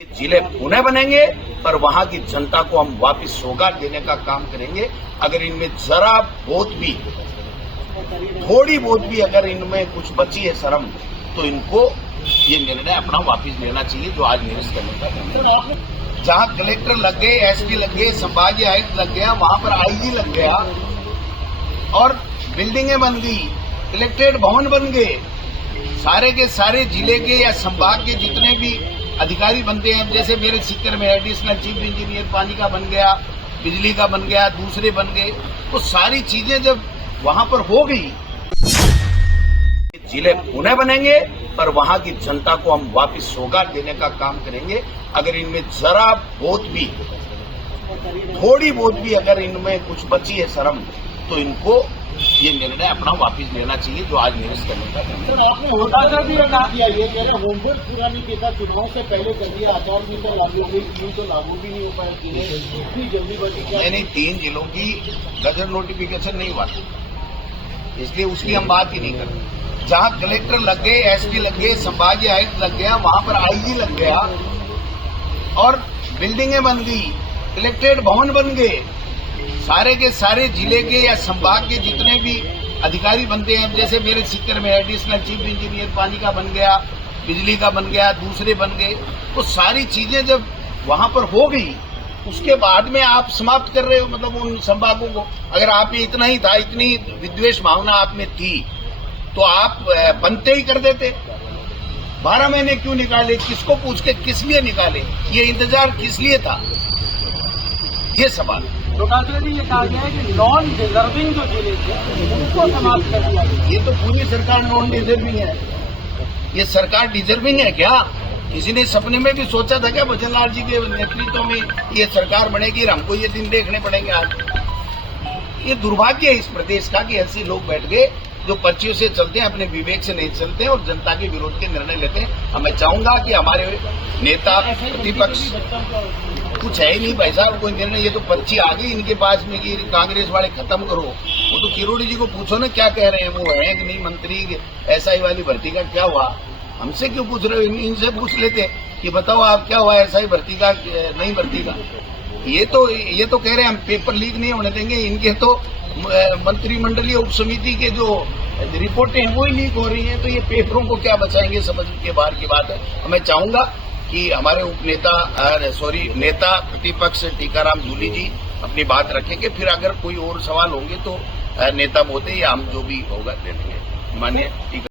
जिले पुणे बनेंगे और वहां की जनता को हम वापस सौगात देने का काम करेंगे। अगर इनमें जरा बहुत भी, थोड़ी बहुत भी अगर इनमें कुछ बची है शर्म, तो इनको ये निर्णय अपना वापस लेना चाहिए जो आज निरस्त करने का। जहां कलेक्टर लग गए, एसपी लग गए, संभागीय आयुक्त लग गया, वहां पर आईजी लग गया और बिल्डिंगें बन गई, कलेक्ट्रेट भवन बन गए, सारे के सारे जिले के या संभाग के जितने भी अधिकारी बनते हैं, जैसे मेरे सीकर में एडिशनल चीफ इंजीनियर पानी का बन गया, बिजली का बन गया, दूसरे बन गए, तो सारी चीजें जब वहां पर हो गई, जिले पुणे बनेंगे और वहां की जनता को हम वापस सौगात देने का काम करेंगे। अगर इनमें जरा बहुत भी, थोड़ी बहुत भी अगर इनमें कुछ बची है शर्म, तो इनको ये निर्णय अपना वापस लेना चाहिए जो आज निरस्त करने का काम। आपने होता भी बता दिया, ये कह रहे होमवर्क पूरा नहीं किया, चुनाव से पहले कर दिया, आचार संहिता लागू हो गई, तो लागू भी नहीं हो पाया, इतनी जल्दीबाजी। नहीं, 3 जिलों की गजट नोटिफिकेशन नहीं हुआ, इसलिए उसकी हम बात ही नहीं कर रहे। जहां कलेक्टर लग गए, एसपी लग गए, संभागीय आयुक्त लग गया, वहां पर आईजी लग गया और बिल्डिंगें बन गई, कलेक्ट्रेट भवन बन गए, सारे के सारे जिले के या संभाग के जितने भी अधिकारी बनते हैं, जैसे मेरे सीकर में एडिशनल चीफ इंजीनियर पानी का बन गया, बिजली का बन गया, दूसरे बन गए, तो सारी चीजें जब वहां पर हो गई, उसके बाद में आप समाप्त कर रहे हो, मतलब उन संभागों को। अगर आप ये इतना ही था, इतनी विद्वेष भावना आप में थी, तो आप बनते ही कर देते। 12 महीने क्यों निकाले, किसको पूछ के, किस लिए निकाले, ये इंतजार किस लिए था, ये सवाल। तो जी ये कहा गया है कि नॉन डिजर्विंग जो जिले थे उनको समाप्त कर दिया। ये तो पूरी सरकार नॉन डिजर्विंग है। ये सरकार डिजर्विंग है क्या? किसी ने सपने में भी सोचा था क्या भजन लाल जी के नेतृत्व में ये सरकार बनेगी और हमको ये दिन देखने पड़ेंगे आज? ये दुर्भाग्य है इस प्रदेश का कि ऐसे लोग बैठ गए जो पर्चियों से चलते हैं, अपने विवेक से नहीं चलते हैं और जनता के विरोध के निर्णय लेते हैं। मैं चाहूंगा कि हमारे नेता प्रतिपक्ष, कुछ है ही नहीं भाई साहब कोई निर्णय, ये तो पर्ची आ गई इनके पास में कि कांग्रेस वाले खत्म करो। वो तो किरोड़ी जी को पूछो ना क्या कह रहे हैं, वो है कि नहीं मंत्री, एसआई वाली भर्ती का क्या हुआ, हमसे क्यों पूछ रहे हो? इनसे पूछ लेते कि बताओ आप क्या हुआ एसआई भर्ती का, नहीं भर्ती का। ये तो कह रहे हैं हम पेपर लीक नहीं होने देंगे, इनके तो मंत्रिमंडलीय उप समिति के जो रिपोर्टें हैं वो ही लीक हो रही हैं, तो ये पेपरों को क्या बचाएंगे, समझ के बाहर की बात है। मैं चाहूंगा कि हमारे नेता प्रतिपक्ष टीकाराम जूली जी अपनी बात रखेंगे, फिर अगर कोई और सवाल होंगे तो नेता महोदय या हम जो भी होगा ले लेंगे। माननीय